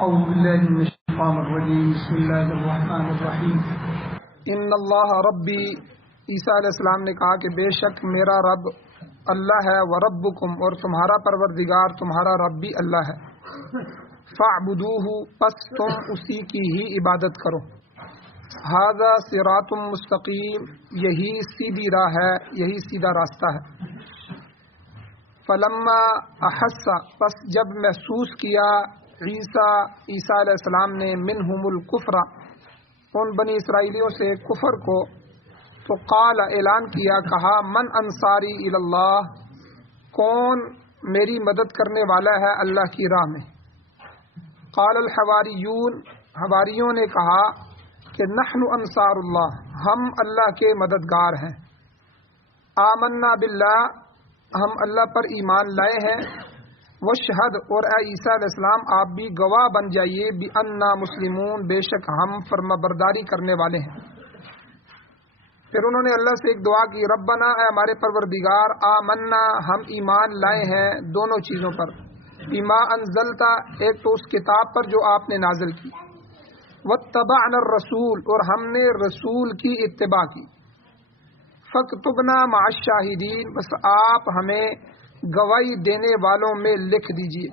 اعوذ باللہ من الشیطان الرجیم بسم اللہ الرحمن الرحیم ان اللہ ربی عیسیٰ علیہ السلام نے کہا کہ بے شک میرا رب اللہ ہے وربکم اور تمہارا پروردگار تمہارا رب بھی اللہ ہے فاعبدوہ پس تم اسی کی ہی عبادت کرو ھذا صراط مستقیم یہی سیدھی راہ ہے یہی سیدھا راستہ ہے فلما احس پس جب محسوس کیا عیسیٰ علیہ السلام نے منہم الکفر ان بنی اسرائیلیوں سے کفر کو تو قال اعلان کیا کہا من انصاری الی اللہ کون میری مدد کرنے والا ہے اللہ کی راہ میں قال الحواریون حواریوں نے کہا کہ نحن انصار اللہ ہم اللہ کے مددگار ہیں آمنا باللہ ہم اللہ پر ایمان لائے ہیں وشہد اور اے عیسیٰ علیہ السلام آپ بھی گواہ بن جائیے بِأَنَّا مسلمون بے شک ہم فرما برداری کرنے والے ہیں پھر انہوں نے اللہ سے ایک دعا کی ربنا اے ہمارے پروردگار آمنا ہم ایمان لائے ہیں دونوں چیزوں پر بما انزلتا ایک تو اس کتاب پر جو آپ نے نازل کی واتبعنا الرسول اور ہم نے رسول کی اتباع کی فاکتبنا مع الشاہدین بس آپ ہمیں گواہی دینے والوں میں لکھ دیجیے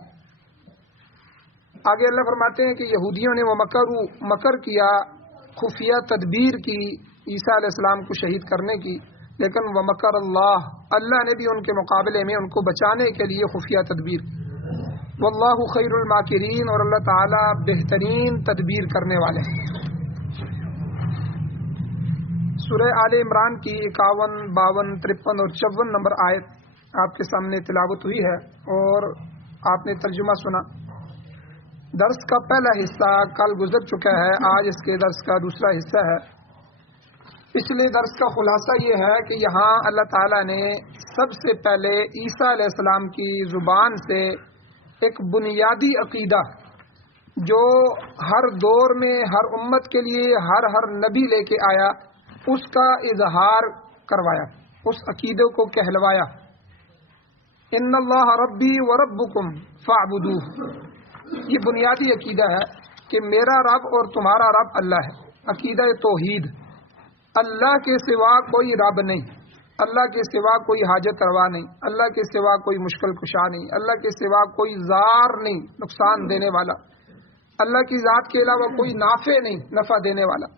آگے اللہ فرماتے ہیں کہ یہودیوں نے وہ مکر کیا خفیہ تدبیر کی عیسیٰ علیہ السلام کو شہید کرنے کی لیکن وہ مکر اللہ نے بھی ان کے مقابلے میں ان کو بچانے کے لیے خفیہ تدبیر واللہ خیر الماکرین اور اللہ تعالی بہترین تدبیر کرنے والے ہیں سورہ آل عمران کی 51, 52, 53 اور 54 نمبر آیت آپ کے سامنے تلاوت ہوئی ہے اور آپ نے ترجمہ سنا درس کا پہلا حصہ کل گزر چکا ہے آج اس کے درس کا دوسرا حصہ ہے پچھلے درس کا خلاصہ یہ ہے کہ یہاں اللہ تعالیٰ نے سب سے پہلے عیسیٰ علیہ السلام کی زبان سے ایک بنیادی عقیدہ جو ہر دور میں ہر امت کے لیے ہر نبی لے کے آیا اس کا اظہار کروایا اس عقیدے کو کہلوایا ان اللہ ربی وربکم فاعبدوہ یہ بنیادی عقیدہ ہے کہ میرا رب اور تمہارا رب اللہ ہے عقیدہ توحید اللہ کے سوا کوئی رب نہیں اللہ کے سوا کوئی حاجت روا نہیں اللہ کے سوا کوئی مشکل کشا نہیں اللہ کے سوا کوئی زار نہیں نقصان دینے والا اللہ کی ذات کے علاوہ کوئی نافع نہیں نفع دینے والا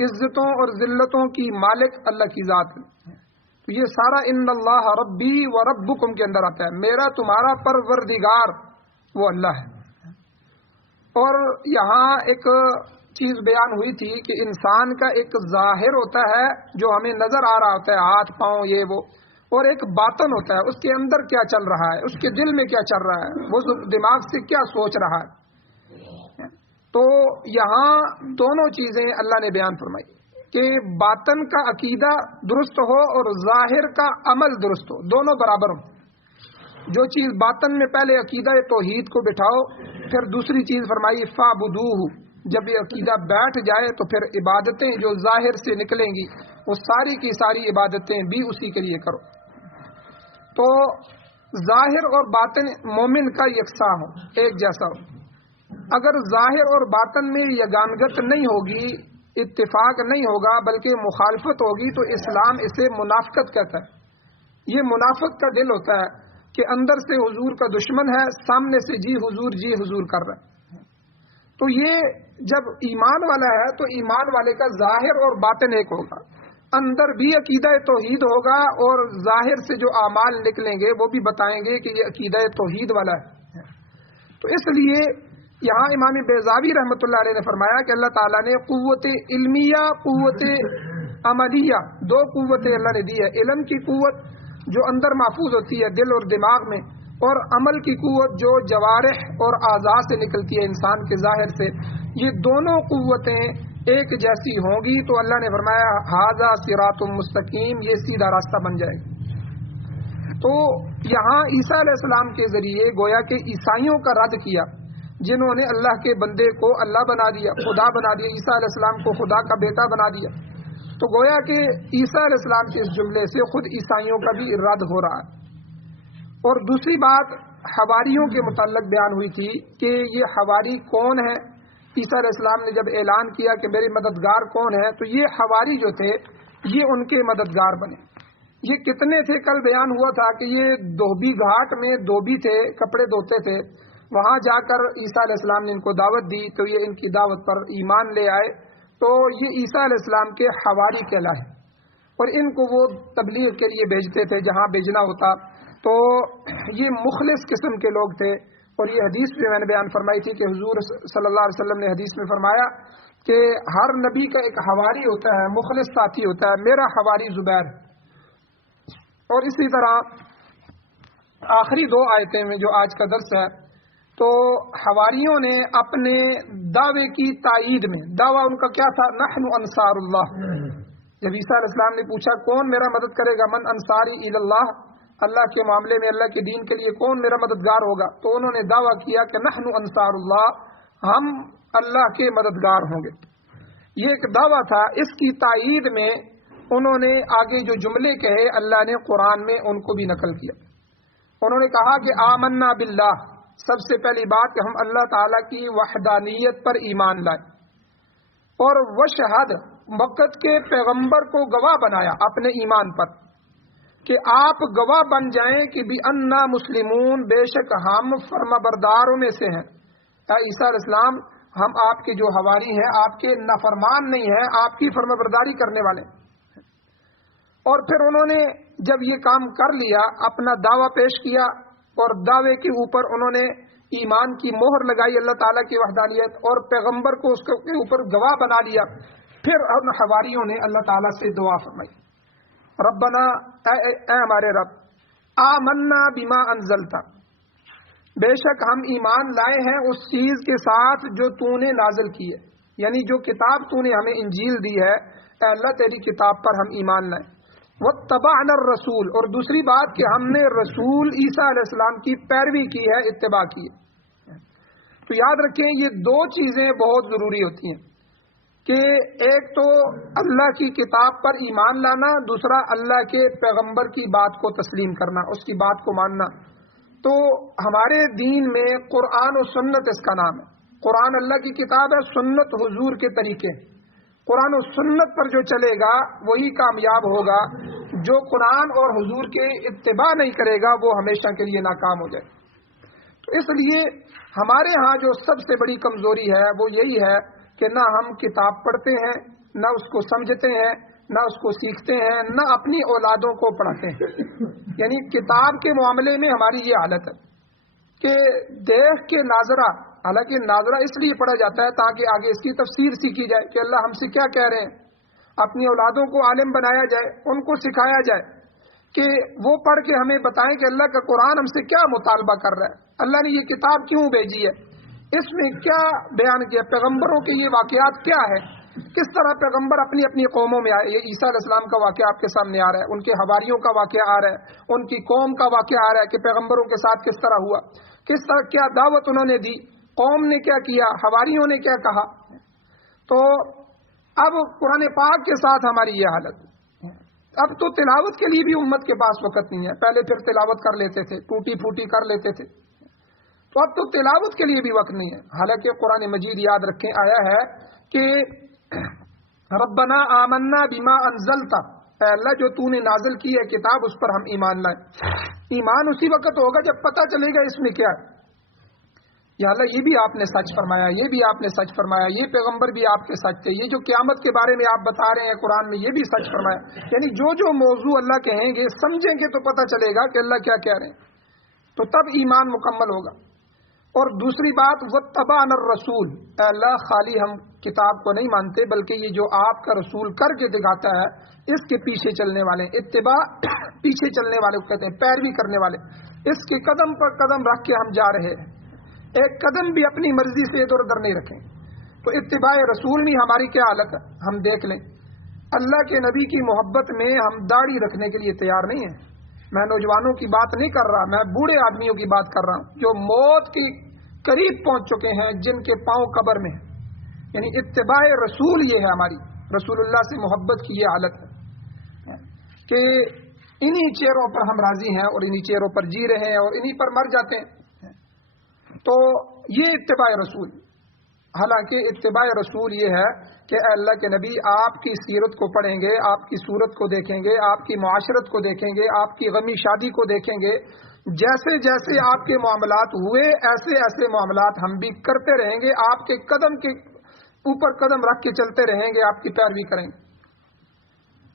عزتوں اور ذلتوں کی مالک اللہ کی ذات تو یہ سارا ان اللہ ربی و ربکم کے اندر آتا ہے میرا تمہارا پروردگار وہ اللہ ہے اور یہاں ایک چیز بیان ہوئی تھی کہ انسان کا ایک ظاہر ہوتا ہے جو ہمیں نظر آ رہا ہوتا ہے ہاتھ پاؤں یہ وہ اور ایک باطن ہوتا ہے اس کے اندر کیا چل رہا ہے اس کے دل میں کیا چل رہا ہے وہ دماغ سے کیا سوچ رہا ہے تو یہاں دونوں چیزیں اللہ نے بیان فرمائی کہ باطن کا عقیدہ درست ہو اور ظاہر کا عمل درست ہو دونوں برابر ہو جو چیز باطن میں پہلے عقیدہ توحید کو بٹھاؤ پھر دوسری چیز فرمائی فاعبدوہ جب یہ عقیدہ بیٹھ جائے تو پھر عبادتیں جو ظاہر سے نکلیں گی وہ ساری کی ساری عبادتیں بھی اسی کے لیے کرو تو ظاہر اور باطن مومن کا یکساں ہو ایک جیسا ہو اگر ظاہر اور باطن میں یگانگت نہیں ہوگی اتفاق نہیں ہوگا بلکہ مخالفت ہوگی تو اسلام اسے منافقت کہتا ہے یہ منافق کا دل ہوتا ہے کہ اندر سے حضور کا دشمن ہے سامنے سے جی حضور کر رہا ہے تو یہ جب ایمان والا ہے تو ایمان والے کا ظاہر اور باطن ایک ہوگا اندر بھی عقیدہ توحید ہوگا اور ظاہر سے جو اعمال نکلیں گے وہ بھی بتائیں گے کہ یہ عقیدہ توحید والا ہے تو اس لیے یہاں امام بیضاوی رحمۃ اللہ علیہ نے فرمایا کہ اللہ تعالیٰ نے قوت علمیہ قوت عملیہ دو قوتیں اللہ نے دی ہے علم کی قوت جو اندر محفوظ ہوتی ہے دل اور دماغ میں اور عمل کی قوت جو جوارح اور اعضاء سے نکلتی ہے انسان کے ظاہر سے یہ دونوں قوتیں ایک جیسی ہوں گی تو اللہ نے فرمایا ھذا صراط مستقیم یہ سیدھا راستہ بن جائے گا تو یہاں عیسیٰ علیہ السلام کے ذریعے گویا کہ عیسائیوں کا رد کیا جنہوں نے اللہ کے بندے کو اللہ بنا دیا خدا بنا دیا عیسیٰ علیہ السلام کو خدا کا بیٹا بنا دیا تو گویا کہ عیسیٰ علیہ السلام کے اس جملے سے خود عیسائیوں کا بھی رد ہو رہا ہے اور دوسری بات حواریوں کے متعلق بیان ہوئی تھی کہ یہ حواری کون ہے. عیسیٰ علیہ السلام نے جب اعلان کیا کہ میرے مددگار کون ہے تو یہ حواری جو تھے یہ ان کے مددگار بنے. یہ کتنے تھے؟ کل بیان ہوا تھا کہ یہ دھوبی گھاٹ میں دھوبی تھے، کپڑے دھوتے تھے. وہاں جا کر عیسیٰ علیہ السلام نے ان کو دعوت دی تو یہ ان کی دعوت پر ایمان لے آئے. تو یہ عیسیٰ علیہ السلام کے حواری کہلائے اور ان کو وہ تبلیغ کے لیے بھیجتے تھے جہاں بھیجنا ہوتا. تو یہ مخلص قسم کے لوگ تھے. اور یہ حدیث بھی میں نے بیان فرمائی تھی کہ حضور صلی اللہ علیہ وسلم نے حدیث میں فرمایا کہ ہر نبی کا ایک حواری ہوتا ہے، مخلص ساتھی ہوتا ہے. میرا حواری زبیر. اور اسی طرح آخری 2 آیتیں میں جو آج کا درس ہے تو حواریوں نے اپنے دعوے کی تائید میں، دعویٰ ان کا کیا تھا؟ نحن انصار اللہ. جب عیسیٰ علیہ السلام نے پوچھا کون میرا مدد کرے گا، من انصاری الی اللہ، اللہ کے معاملے میں اللہ کے دین کے لیے کون میرا مددگار ہوگا، تو انہوں نے دعویٰ کیا کہ نحن انصار اللہ، ہم اللہ کے مددگار ہوں گے. یہ ایک دعویٰ تھا. اس کی تائید میں انہوں نے آگے جو جملے کہے اللہ نے قرآن میں ان کو بھی نقل کیا. انہوں نے کہا کہ آمنا باللہ، سب سے پہلی بات کہ ہم اللہ تعالیٰ کی وحدانیت پر ایمان لائے. اور وشہد، وقت کے پیغمبر کو گواہ بنایا اپنے ایمان پر کہ آپ گواہ بن جائیں کہ بھی انا مسلمون، بے شک ہم فرما برداروں میں سے ہیں. اے عیسیٰ علیہ السلام، ہم آپ کے جو حواری ہیں آپ کے نافرمان نہیں ہیں، آپ کی فرما برداری کرنے والے. اور پھر انہوں نے جب یہ کام کر لیا، اپنا دعویٰ پیش کیا اور دعوے کے اوپر انہوں نے ایمان کی مہر لگائی اللہ تعالیٰ کی وحدانیت اور پیغمبر کو اس کے اوپر گواہ بنا لیا. پھر ان حواریوں نے اللہ تعالیٰ سے دعا فرمائی، ربنا، اے ہمارے رب، آمنا بما انزلتا، بے شک ہم ایمان لائے ہیں اس چیز کے ساتھ جو تو نے نازل کی ہے، یعنی جو کتاب تو نے ہمیں انجیل دی ہے، اے اللہ تیری کتاب پر ہم ایمان لائے. واتبعنا الرسول، اور دوسری بات کہ ہم نے رسول عیسیٰ علیہ السلام کی پیروی کی ہے، اتباع کی ہے. تو یاد رکھیں یہ 2 چیزیں بہت ضروری ہوتی ہیں کہ ایک تو اللہ کی کتاب پر ایمان لانا، دوسرا اللہ کے پیغمبر کی بات کو تسلیم کرنا، اس کی بات کو ماننا. تو ہمارے دین میں قرآن و سنت اس کا نام ہے. قرآن اللہ کی کتاب ہے، سنت حضور کے طریقے. قرآن و سنت پر جو چلے گا وہی کامیاب ہوگا. جو قرآن اور حضور کے اتباع نہیں کرے گا وہ ہمیشہ کے لیے ناکام ہو جائے. تو اس لیے ہمارے ہاں جو سب سے بڑی کمزوری ہے وہ یہی ہے کہ نہ ہم کتاب پڑھتے ہیں، نہ اس کو سمجھتے ہیں، نہ اس کو سیکھتے ہیں، نہ اپنی اولادوں کو پڑھاتے ہیں. یعنی کتاب کے معاملے میں ہماری یہ حالت ہے کہ دیکھ کے ناظرہ، حالانکہ ناظرہ اس لیے پڑھا جاتا ہے تاکہ آگے اس کی تفسیر سیکھی جائے کہ اللہ ہم سے کیا کہہ رہے ہیں. اپنی اولادوں کو عالم بنایا جائے، ان کو سکھایا جائے کہ وہ پڑھ کے ہمیں بتائیں کہ اللہ کا قرآن ہم سے کیا مطالبہ کر رہا ہے، اللہ نے یہ کتاب کیوں بھیجی ہے، اس میں کیا بیان کیا، پیغمبروں کے یہ واقعات کیا ہے، کس طرح پیغمبر اپنی اپنی قوموں میں آئے. یہ عیسیٰ علیہ السلام کا واقعہ آپ کے سامنے آ رہا ہے، ان کے حواریوں کا واقعہ آ رہا ہے، ان کی قوم کا واقعہ آ رہا ہے کہ پیغمبروں کے ساتھ کس طرح ہوا، کس طرح کیا دعوت انہوں نے دی، قوم نے کیا کیا، حواریوں نے کیا کہا. تو اب قرآن پاک کے ساتھ ہماری یہ حالت. اب تو تلاوت کے لیے بھی امت کے پاس وقت نہیں ہے. پہلے پھر تلاوت کر لیتے تھے، ٹوٹی پھوٹی کر لیتے تھے، تو اب تو تلاوت کے لیے بھی وقت نہیں ہے. حالانکہ قرآن مجید یاد رکھیں آیا ہے کہ ربنا آمنا بما انزلتا، اے اللہ جو تو نے نازل کی ہے کتاب اس پر ہم ایمان لائیں. ایمان اسی وقت ہوگا جب پتہ چلے گا اس میں کیا ہے. یا اللہ یہ بھی آپ نے سچ فرمایا، یہ بھی آپ نے سچ فرمایا، یہ پیغمبر بھی آپ کے سچ تھے، یہ جو قیامت کے بارے میں آپ بتا رہے ہیں قرآن میں یہ بھی سچ فرمایا. یعنی جو موضوع اللہ کہیں گے سمجھیں گے تو پتہ چلے گا کہ اللہ کیا کہہ رہے ہیں، تو تب ایمان مکمل ہوگا. اور دوسری بات واتبعنا الرسول، اے اللہ خالی ہم کتاب کو نہیں مانتے بلکہ یہ جو آپ کا رسول کر کے دکھاتا ہے اس کے پیچھے چلنے والے. اتباع پیچھے چلنے والے کو کہتے ہیں، پیروی کرنے والے. اس کے قدم پر قدم رکھ کے ہم جا رہے ہیں، ایک قدم بھی اپنی مرضی سے ادھر ادھر نہیں رکھیں. تو اتباع رسول میں ہماری کیا حالت ہے ہم دیکھ لیں. اللہ کے نبی کی محبت میں ہم داڑھی رکھنے کے لیے تیار نہیں ہیں. میں نوجوانوں کی بات نہیں کر رہا، میں بوڑھے آدمیوں کی بات کر رہا ہوں جو موت کے قریب پہنچ چکے ہیں، جن کے پاؤں قبر میں ہیں. یعنی اتباع رسول یہ ہے ہماری، رسول اللہ سے محبت کی یہ حالت ہے کہ انہی چہروں پر ہم راضی ہیں اور انہی چہروں پر جی رہے ہیں اور انہی پر مر جاتے ہیں. تو یہ اتباع رسول. حالانکہ اتباع رسول یہ ہے کہ اے اللہ کے نبی آپ کی سیرت کو پڑھیں گے، آپ کی صورت کو دیکھیں گے، آپ کی معاشرت کو دیکھیں گے، آپ کی غمی شادی کو دیکھیں گے. جیسے جیسے آپ کے معاملات ہوئے ایسے ایسے معاملات ہم بھی کرتے رہیں گے، آپ کے قدم کے اوپر قدم رکھ کے چلتے رہیں گے، آپ کی پیروی کریں گے.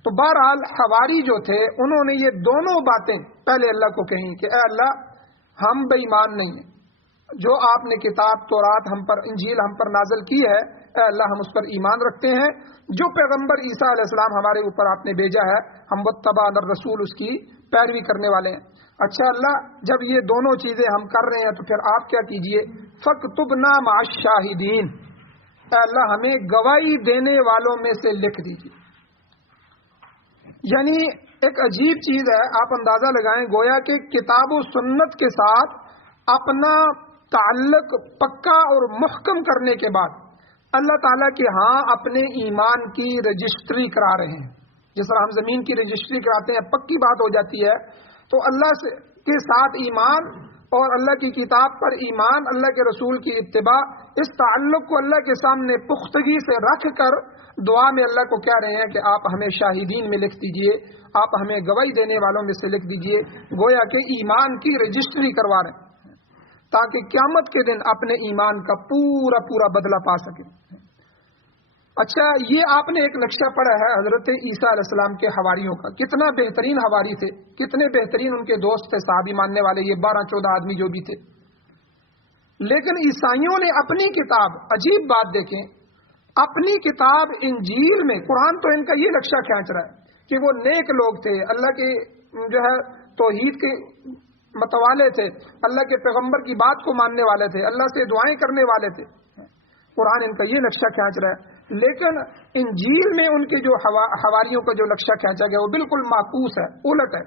تو بہرحال حواری جو تھے انہوں نے یہ دونوں باتیں پہلے اللہ کو کہیں کہ اے اللہ ہم بے ایمان نہیں ہیں، جو آپ نے کتاب تورات ہم پر، انجیل ہم پر نازل کی ہے، اے اللہ ہم اس پر ایمان رکھتے ہیں. جو پیغمبر عیسیٰ علیہ السلام ہمارے اوپر آپ نے بھیجا ہے ہم واتبعنا الرسول اس کی پیروی کرنے والے ہیں. اچھا اللہ جب یہ دونوں چیزیں ہم کر رہے ہیں تو پھر آپ کیا کیجئے، فاکتبنا مع الشاہدین، اے اللہ ہمیں گواہی دینے والوں میں سے لکھ دیجئے. یعنی ایک عجیب چیز ہے، آپ اندازہ لگائیں گویا کہ کتاب و سنت کے ساتھ اپنا تعلق پکا اور محکم کرنے کے بعد اللہ تعالیٰ کے ہاں اپنے ایمان کی رجسٹری کرا رہے ہیں. جس طرح ہم زمین کی رجسٹری کراتے ہیں، پکی بات ہو جاتی ہے، تو اللہ کے ساتھ ایمان اور اللہ کی کتاب پر ایمان، اللہ کے رسول کی اتباع، اس تعلق کو اللہ کے سامنے پختگی سے رکھ کر دعا میں اللہ کو کہہ رہے ہیں کہ آپ ہمیں شاہدین میں لکھ دیجئے، آپ ہمیں گواہی دینے والوں میں سے لکھ دیجئے. گویا کہ ایمان کی رجسٹری کروا رہے ہیں تاکہ قیامت کے دن اپنے ایمان کا پورا پورا بدلہ پا سکے. اچھا یہ آپ نے ایک نقشہ پڑھا ہے حضرت عیسیٰ علیہ السلام کے حواریوں کا، کتنا بہترین حواری تھے، کتنے بہترین ان کے دوست تھے، صحابی ماننے والے، یہ 12-14 آدمی جو بھی تھے. لیکن عیسائیوں نے اپنی کتاب، عجیب بات دیکھیں، اپنی کتاب انجیل میں، قرآن تو ان کا یہ نقشہ کھینچ رہا ہے کہ وہ نیک لوگ تھے، اللہ کے جو ہے توحید کے متوالے تھے، اللہ کے پیغمبر کی بات کو ماننے والے تھے، اللہ سے دعائیں کرنے والے تھے. قرآن ان کا یہ نقشہ کھینچ رہا ہے. لیکن انجیل میں ان کے جو حواریوں کا جو نقشہ کھینچا گیا وہ بالکل معکوس ہے، الٹ ہے.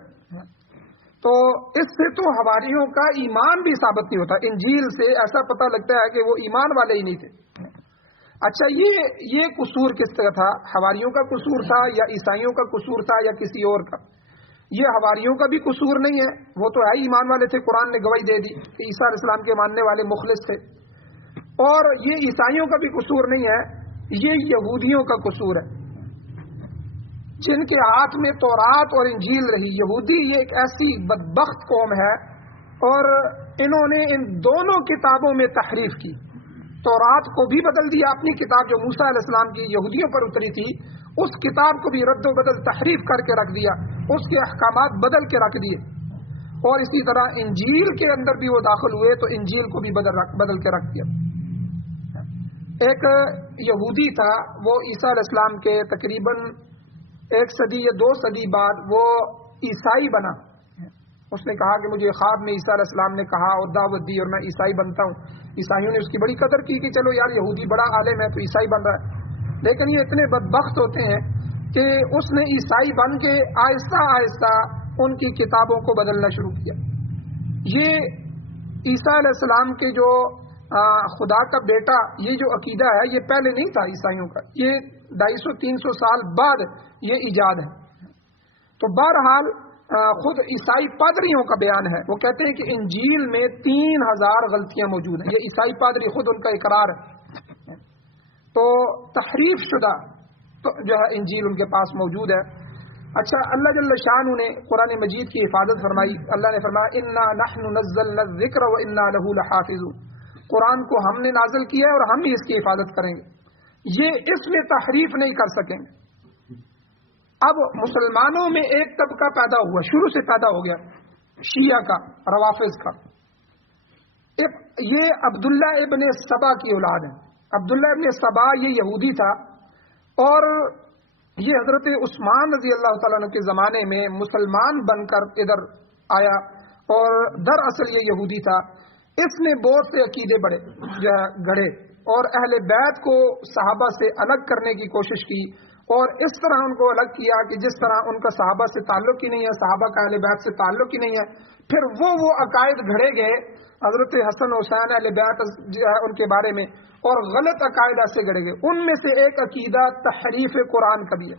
تو اس سے تو حواریوں کا ایمان بھی ثابت نہیں ہوتا. انجیل سے ایسا پتہ لگتا ہے کہ وہ ایمان والے ہی نہیں تھے. اچھا یہ قصور کس طرح تھا؟ حواریوں کا قصور تھا یا عیسائیوں کا قصور تھا یا کسی اور کا؟ یہ حواریوں کا بھی قصور نہیں ہے، وہ تو ہے ایمان والے تھے، قرآن نے گواہی دے دی کہ عیسیٰ علیہ السلام کے ماننے والے مخلص تھے. اور یہ عیسائیوں کا بھی قصور نہیں ہے، یہ یہودیوں کا قصور ہے جن کے ہاتھ میں تورات اور انجیل رہی. یہودی یہ ایک ایسی بدبخت قوم ہے اور انہوں نے ان دونوں کتابوں میں تحریف کی. تورات کو بھی بدل دیا، اپنی کتاب جو موسیٰ علیہ السلام کی یہودیوں پر اتری تھی اس کتاب کو بھی رد و بدل تحریف کر کے رکھ دیا، اس کے احکامات بدل کے رکھ دیے. اور اسی طرح انجیل کے اندر بھی وہ داخل ہوئے تو انجیل کو بھی بدل کے رکھ دیا. ایک یہودی تھا، وہ عیسیٰ علیہ السلام کے تقریباً 1 صدی یا 2 صدی بعد وہ عیسائی بنا. اس نے کہا کہ مجھے خواب میں عیسیٰ علیہ السلام نے کہا اور دعوت دی اور میں عیسائی بنتا ہوں. عیسائیوں نے اس کی بڑی قدر کی کہ چلو یار یہودی بڑا عالم ہے تو عیسائی بن رہا ہے. لیکن یہ اتنے بدبخت ہوتے ہیں کہ اس نے عیسائی بن کے آہستہ آہستہ ان کی کتابوں کو بدلنا شروع کیا. یہ عیسیٰ علیہ السلام کے جو خدا کا بیٹا یہ جو عقیدہ ہے یہ پہلے نہیں تھا عیسائیوں کا، یہ 250-300 سال بعد یہ ایجاد ہے. تو بہرحال خود عیسائی پادریوں کا بیان ہے، وہ کہتے ہیں کہ انجیل میں 3000 غلطیاں موجود ہیں. یہ عیسائی پادری خود ان کا اقرار ہے. تو تحریف شدہ تو جو ہے انجیل ان کے پاس موجود ہے. اچھا اللہ جل شانہ نے قرآن مجید کی حفاظت فرمائی. اللہ نے فرمایا انا نحن نزلنا الذکر وانا له لحافظون، قرآن کو ہم نے نازل کیا ہے اور ہم ہی اس کی حفاظت کریں گے. یہ اس میں تحریف نہیں کر سکیں گے. اب مسلمانوں میں ایک طبقہ پیدا ہوا، شروع سے پیدا ہو گیا، شیعہ کا، روافض کا. یہ عبداللہ ابن سبا کی اولاد ہے. عبداللہ ابن سبا یہ یہودی تھا اور یہ حضرت عثمان رضی اللہ تعالیٰ عنہ کے زمانے میں مسلمان بن کر ادھر آیا اور دراصل یہ یہودی تھا. اس نے بہت سے عقیدے گڑھے اور اہل بیت کو صحابہ سے الگ کرنے کی کوشش کی اور اس طرح ان کو الگ کیا کہ جس طرح ان کا صحابہ سے تعلق ہی نہیں ہے، صحابہ کا اہل بیت سے تعلق ہی نہیں ہے. پھر وہ عقائد گھڑے گئے حضرت حسن حسین اہل بیت ان کے بارے میں، اور غلط عقائد سے گھڑے گئے. ان میں سے ایک عقیدہ تحریف قرآن کا بھی ہے.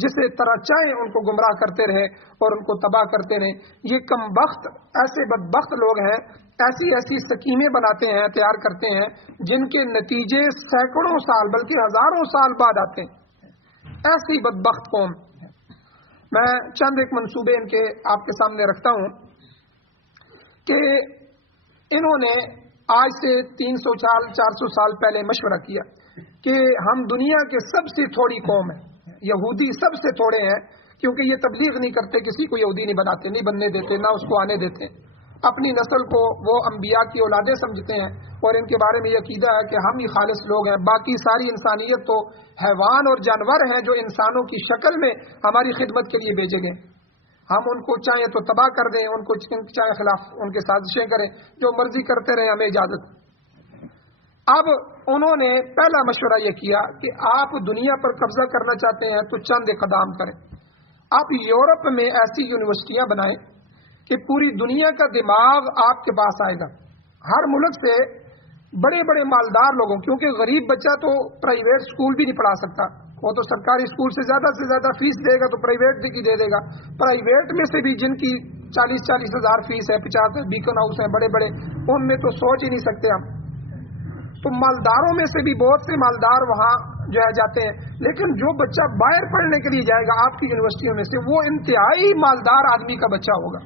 جسے طرح چاہیں ان کو گمراہ کرتے رہے اور ان کو تباہ کرتے رہے. یہ کم بخت ایسے بدبخت لوگ ہیں، ایسی ایسی سکیمیں بناتے ہیں، تیار کرتے ہیں جن کے نتیجے سینکڑوں سال بلکہ ہزاروں سال بعد آتے ہیں. ایسی بدبخت قوم. میں چند ایک منصوبے ان کے آپ کے سامنے رکھتا ہوں کہ انہوں نے آج سے 300 سال 400 سال پہلے مشورہ کیا کہ ہم دنیا کے سب سے تھوڑی قوم ہیں، یہودی سب سے تھوڑے ہیں، کیونکہ یہ تبلیغ نہیں کرتے، کسی کو یہودی نہیں بناتے، نہیں بننے دیتے، نہ اس کو آنے دیتے. اپنی نسل کو وہ انبیاء کی اولادیں سمجھتے ہیں اور ان کے بارے میں یہ عقیدہ ہے کہ ہم ہی خالص لوگ ہیں، باقی ساری انسانیت تو حیوان اور جانور ہیں جو انسانوں کی شکل میں ہماری خدمت کے لیے بھیجے گئے. ہم ان کو چاہیں تو تباہ کر دیں، ان کو چاہے خلاف ان کے سازشیں کریں، جو مرضی کرتے رہیں، ہمیں اجازت. اب انہوں نے پہلا مشورہ یہ کیا کہ آپ دنیا پر قبضہ کرنا چاہتے ہیں تو چند اقدام کریں. آپ یورپ میں ایسی یونیورسٹیاں بنائیں کہ پوری دنیا کا دماغ آپ کے پاس آئے گا. ہر ملک سے بڑے بڑے مالدار لوگوں، کیونکہ غریب بچہ تو پرائیویٹ اسکول بھی نہیں پڑھا سکتا، وہ تو سرکاری اسکول سے زیادہ فیس دے گا تو پرائیویٹ بھی دے دے گا. پرائیویٹ میں سے بھی جن کی 40 ہزار فیس ہے، 50 بیکن ہاؤس ہیں بڑے بڑے، ان میں تو سوچ ہی نہیں سکتے ہم. تو مالداروں میں سے بھی بہت سے مالدار وہاں جو ہے جاتے ہیں. لیکن جو بچہ باہر پڑھنے کے لیے جائے گا آپ کی یونیورسٹیوں میں سے، وہ انتہائی مالدار آدمی کا بچہ ہوگا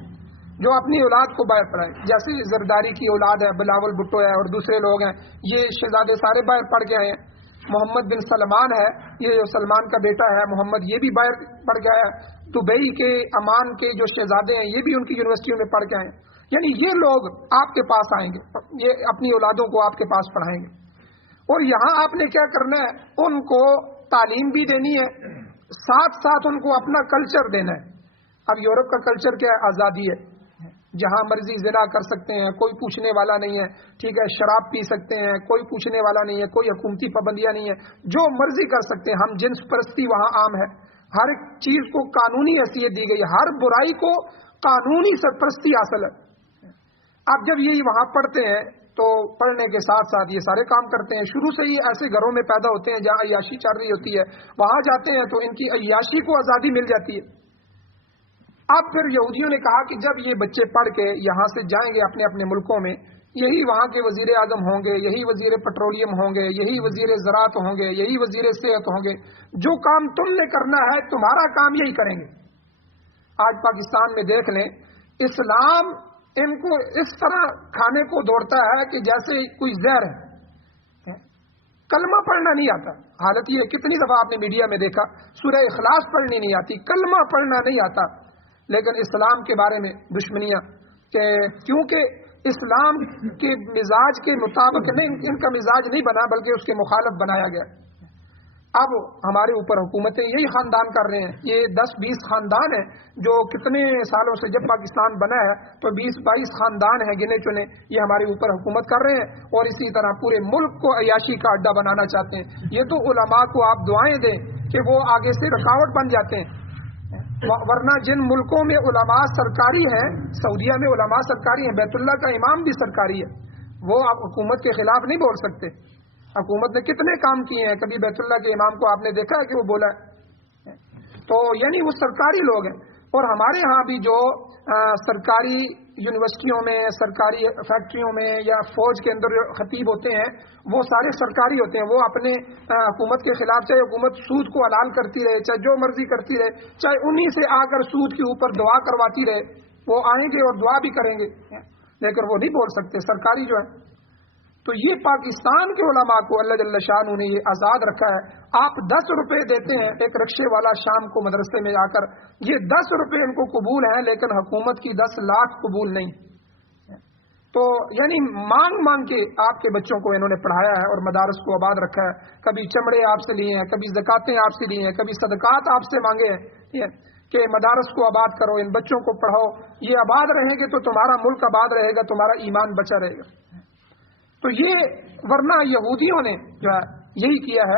جو اپنی اولاد کو باہر پڑھائے. جیسے زرداری کی اولاد ہے، بلاول بھٹو ہے اور دوسرے لوگ ہیں، یہ شہزادے سارے باہر پڑھ کے آئے ہیں. محمد بن سلمان ہے، یہ جو سلمان کا بیٹا ہے محمد، یہ بھی باہر پڑھ کے آیا ہے. دبئی کے امان کے جو شہزادے ہیں یہ بھی ان کی یونیورسٹیوں میں پڑھ کے آئے ہیں. یعنی یہ لوگ آپ کے پاس آئیں گے، یہ اپنی اولادوں کو آپ کے پاس پڑھائیں گے. اور یہاں آپ نے کیا کرنا ہے، ان کو تعلیم بھی دینی ہے، ساتھ ساتھ ان کو اپنا کلچر دینا ہے. اب یورپ کا کلچر کیا ہے؟ آزادی ہے، جہاں مرضی زنا کر سکتے ہیں، کوئی پوچھنے والا نہیں ہے. ٹھیک ہے، شراب پی سکتے ہیں، کوئی پوچھنے والا نہیں ہے، کوئی حکومتی پابندیاں نہیں ہے، جو مرضی کر سکتے ہیں. ہم جنس پرستی وہاں عام ہے، ہر ایک چیز کو قانونی حیثیت دی گئی، ہر برائی کو قانونی سرپرستی حاصل ہے. اب جب یہی وہاں پڑھتے ہیں تو پڑھنے کے ساتھ ساتھ یہ سارے کام کرتے ہیں. شروع سے ہی ایسے گھروں میں پیدا ہوتے ہیں جہاں عیاشی چل رہی ہوتی ہے، وہاں جاتے ہیں تو ان کی عیاشی کو آزادی مل جاتی ہے. اب پھر یہودیوں نے کہا کہ جب یہ بچے پڑھ کے یہاں سے جائیں گے اپنے اپنے ملکوں میں، یہی وہاں کے وزیر اعظم ہوں گے، یہی وزیر پیٹرولیم ہوں گے، یہی وزیر زراعت ہوں گے، یہی وزیر صحت ہوں گے. جو کام تم نے کرنا ہے تمہارا کام یہی کریں گے. آج پاکستان میں دیکھ لیں، اسلام ان کو اس طرح کھانے کو دوڑتا ہے کہ جیسے کوئی زہر ہے. کلمہ پڑھنا نہیں آتا. حالت یہ کتنی دفعہ آپ نے میڈیا میں دیکھا، سورہ اخلاص پڑھنی نہیں آتی، کلمہ پڑھنا نہیں آتا، لیکن اسلام کے بارے میں دشمنیاں کہ کیونکہ اسلام کے مزاج کے مطابق نہیں، ان کا مزاج نہیں بنا بلکہ اس کے مخالف بنایا گیا. اب ہمارے اوپر حکومتیں یہی خاندان کر رہے ہیں. یہ 10-20 خاندان ہیں جو کتنے سالوں سے، جب پاکستان بنا ہے تو 20-22 خاندان ہیں گنے چنے، یہ ہمارے اوپر حکومت کر رہے ہیں اور اسی طرح پورے ملک کو عیاشی کا اڈا بنانا چاہتے ہیں. یہ تو علماء کو آپ دعائیں دیں کہ وہ آگے سے رکاوٹ بن جاتے ہیں، ورنہ جن ملکوں میں علماء سرکاری ہیں، سعودیہ میں علماء سرکاری ہیں، بیت اللہ کا امام بھی سرکاری ہے، وہ آپ حکومت کے خلاف نہیں بول سکتے. حکومت نے کتنے کام کیے ہیں، کبھی بیت اللہ کے امام کو آپ نے دیکھا ہے کہ وہ بولا ہے؟ تو یعنی وہ سرکاری لوگ ہیں. اور ہمارے ہاں بھی جو سرکاری یونیورسٹیوں میں، سرکاری فیکٹریوں میں یا فوج کے اندر خطیب ہوتے ہیں، وہ سارے سرکاری ہوتے ہیں. وہ اپنے حکومت کے خلاف، چاہے حکومت سود کو حلال کرتی رہے، چاہے جو مرضی کرتی رہے، چاہے انہی سے آ کر سود کے اوپر دعا کرواتی رہے، وہ آئیں گے اور دعا بھی کریں گے، لیکن وہ نہیں بول سکتے، سرکاری جو ہے. تو یہ پاکستان کے علماء کو اللہ جل شانہ نے یہ آزاد رکھا ہے. آپ 10 روپے دیتے ہیں ایک رکشے والا شام کو مدرسے میں آ کر، یہ 10 روپے ان کو قبول ہیں لیکن حکومت کی 10 لاکھ قبول نہیں. تو یعنی مانگ مانگ کے آپ کے بچوں کو انہوں نے پڑھایا ہے اور مدارس کو آباد رکھا ہے. کبھی چمڑے آپ سے لیے ہیں، کبھی زکاتیں آپ سے لی ہیں، کبھی صدقات آپ سے مانگے ہیں کہ مدارس کو آباد کرو، ان بچوں کو پڑھاؤ. یہ آباد رہیں گے تو تمہارا ملک آباد رہے گا، تمہارا ایمان بچا رہے گا. تو یہ ورنہ یہودیوں نے جو ہے یہی کیا ہے.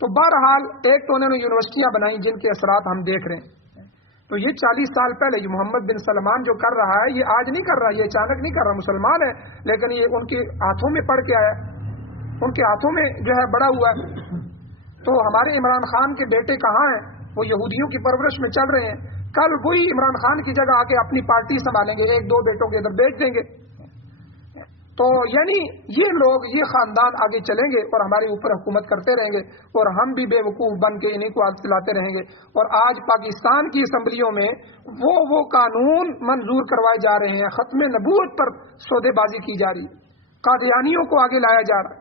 تو بہرحال ایک تو انہوں نے یونیورسٹیاں بنائی جن کے اثرات ہم دیکھ رہے ہیں. تو یہ 40 سال پہلے جو محمد بن سلمان جو کر رہا ہے، یہ آج نہیں کر رہا، یہ اچانک نہیں کر رہا. مسلمان ہے لیکن یہ ان کے ہاتھوں میں پڑھ کے آیا، ان کے ہاتھوں میں جو ہے بڑا ہوا ہے. تو ہمارے عمران خان کے بیٹے کہاں ہیں؟ وہ یہودیوں کی پرورش میں چل رہے ہیں، کل وہی عمران خان کی جگہ آ کے اپنی پارٹی سنبھالیں گے، 1-2 بیٹوں کے ادھر بیچ دیں گے. تو یعنی یہ لوگ، یہ خاندان آگے چلیں گے اور ہمارے اوپر حکومت کرتے رہیں گے اور ہم بھی بے وقوف بن کے انہیں کو آگ چلاتے رہیں گے. اور آج پاکستان کی اسمبلیوں میں وہ قانون منظور کروائے جا رہے ہیں، ختم نبوت پر سودے بازی کی جا رہی ہے، قادیانیوں کو آگے لایا جا رہا ہے.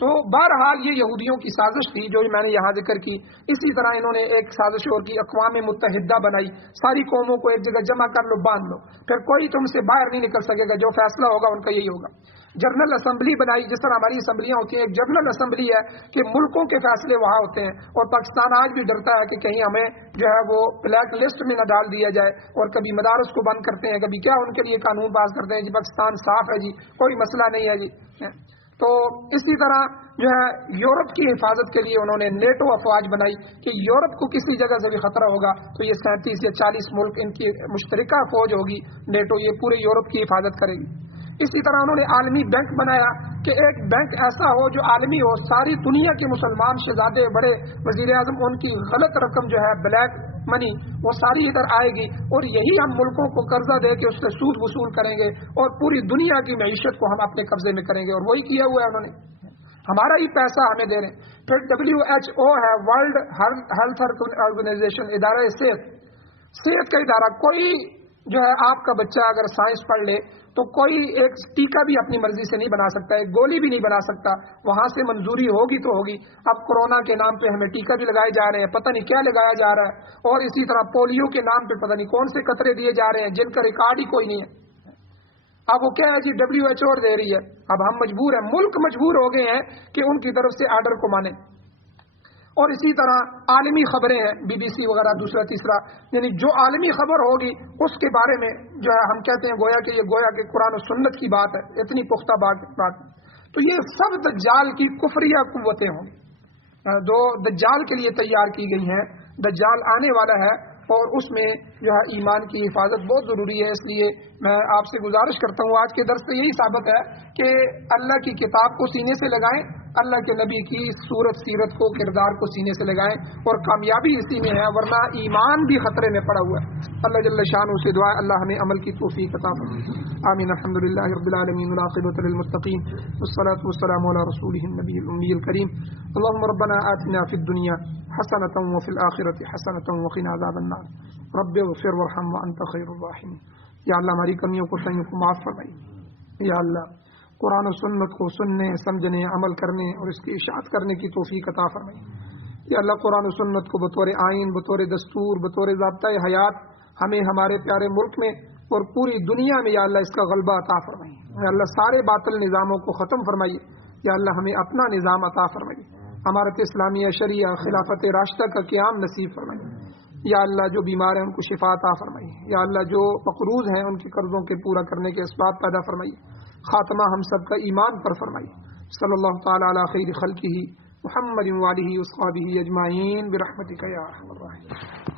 تو بہرحال یہ یہودیوں کی سازش تھی جو میں نے یہاں ذکر کی. اسی طرح انہوں نے ایک سازش اور کی، اقوام متحدہ بنائی، ساری قوموں کو ایک جگہ جمع کر لو، باندھ لو، پھر کوئی تم سے باہر نہیں نکل سکے گا، جو فیصلہ ہوگا ان کا یہی ہوگا. جنرل اسمبلی بنائی، جس طرح ہماری اسمبلیاں ہوتی ہیں، ایک جنرل اسمبلی ہے کہ ملکوں کے فیصلے وہاں ہوتے ہیں. اور پاکستان آج بھی ڈرتا ہے کہ کہیں ہمیں جو ہے وہ بلیک لسٹ میں نہ ڈال دیا جائے، اور کبھی مدارس کو بند کرتے ہیں، کبھی کیا ان کے لیے قانون پاس کرتے ہیں جی پاکستان صاف ہے جی، کوئی مسئلہ نہیں ہے جی. تو اسی طرح جو ہے یورپ کی حفاظت کے لیے انہوں نے نیٹو افواج بنائی کہ یورپ کو کسی جگہ سے بھی خطرہ ہوگا تو یہ 37 یا 40 ملک ان کی مشترکہ فوج ہوگی نیٹو، یہ پورے یورپ کی حفاظت کرے گی. اسی طرح انہوں نے عالمی بینک بنایا کہ ایک بینک ایسا ہو جو عالمی ہو، ساری دنیا کے مسلمان شہزادے، بڑے وزیر اعظم، ان کی غلط رقم جو ہے بلیک منی وہ ساری ادھر آئے گی، اور یہی ہم ملکوں کو قرضہ دے کے اس سے سود وصول کریں گے اور پوری دنیا کی معیشت کو ہم اپنے قبضے میں کریں گے. اور وہی کیا ہوا ہے انہوں نے، ہمارا ہی پیسہ ہمیں دے رہے ہیں. پھر WHO ہے، ورلڈ ہیلتھ آرگنائزیشن، ادارہ صحت کا ادارہ. کوئی جو ہے آپ کا بچہ اگر سائنس پڑھ لے تو کوئی ایک ٹیکہ بھی اپنی مرضی سے نہیں بنا سکتا، ایک گولی بھی نہیں بنا سکتا، وہاں سے منظوری ہوگی تو ہوگی. اب کورونا کے نام پہ ہمیں ٹیکہ بھی لگائے جا رہے ہیں، پتہ نہیں کیا لگایا جا رہا ہے، اور اسی طرح پولیو کے نام پہ پتہ نہیں کون سے قطرے دیے جا رہے ہیں جن کا ریکارڈ ہی کوئی نہیں ہے. اب وہ کیا ہے جی WHO دے رہی ہے. اب ہم مجبور ہیں، ملک مجبور ہو گئے ہیں کہ ان کی طرف سے آرڈر کو مانیں. اور اسی طرح عالمی خبریں ہیں، BBC وغیرہ، دوسرا تیسرا، یعنی جو عالمی خبر ہوگی اس کے بارے میں جو ہے ہم کہتے ہیں گویا کہ قرآن و سنت کی بات ہے، اتنی پختہ بات. تو یہ سب دجال کی کفریہ قوتیں ہوں گی جو دجال کے لیے تیار کی گئی ہیں. دجال آنے والا ہے اور اس میں جو ہے ایمان کی حفاظت بہت ضروری ہے. اس لیے میں آپ سے گزارش کرتا ہوں، آج کے درس سے یہی ثابت ہے کہ اللہ کی کتاب کو سینے سے لگائیں، اللہ کے نبی کی صورت سیرت کو، کردار کو سینے سے لگائیں، اور کامیابی اسی میں ہے، ورنہ ایمان بھی خطرے میں پڑا ہوا ہے. اللہ جل شانہ سے دعا اللہ ہمیں عمل کی توفیق عطا فرمائے. آمین. الحمدللہ رب العالمین، والعاقبۃ للمتقین، والصلاۃ والسلام علی رسولہ النبی الأمی الکریم. اللهم ربنا آتنا فی الدنیا حسنۃ وفی الآخرۃ حسنۃ وقنا عذاب النار. رب اغفر وارحم وانت خیر الراحمین. یا اللہ ہماری کمیوں کو صحیح کو معاف فرمائے. یا اللہ قرآن و سنت کو سننے، سمجھنے، عمل کرنے اور اس کی اشاعت کرنے کی توفیق عطا فرمائے. یا اللہ قرآن و سنت کو بطور آئین، بطور دستور، بطور ضابطۂ حیات ہمیں ہمارے پیارے ملک میں اور پوری دنیا میں یا اللہ اس کا غلبہ عطا فرمائے. یا اللہ سارے باطل نظاموں کو ختم فرمائیے. یا اللہ ہمیں اپنا نظام عطا فرمائیے. امارت اسلامیہ شریعہ خلافت راشدہ کا قیام نصیب فرمائیے. یا اللہ جو بیمار ہیں ان کو شفا عطا فرمائیے. یا اللہ جو مقروض ہیں ان کے قرضوں کے پورا کرنے کے اسباب پیدا فرمائیے. خاتمہ ہم سب کا ایمان پر فرمائیے. صلی اللہ تعالی علی خیر خلقہ محمد وآلہ وصحبہ اجمعین برحمتک یا ارحم الراحمین.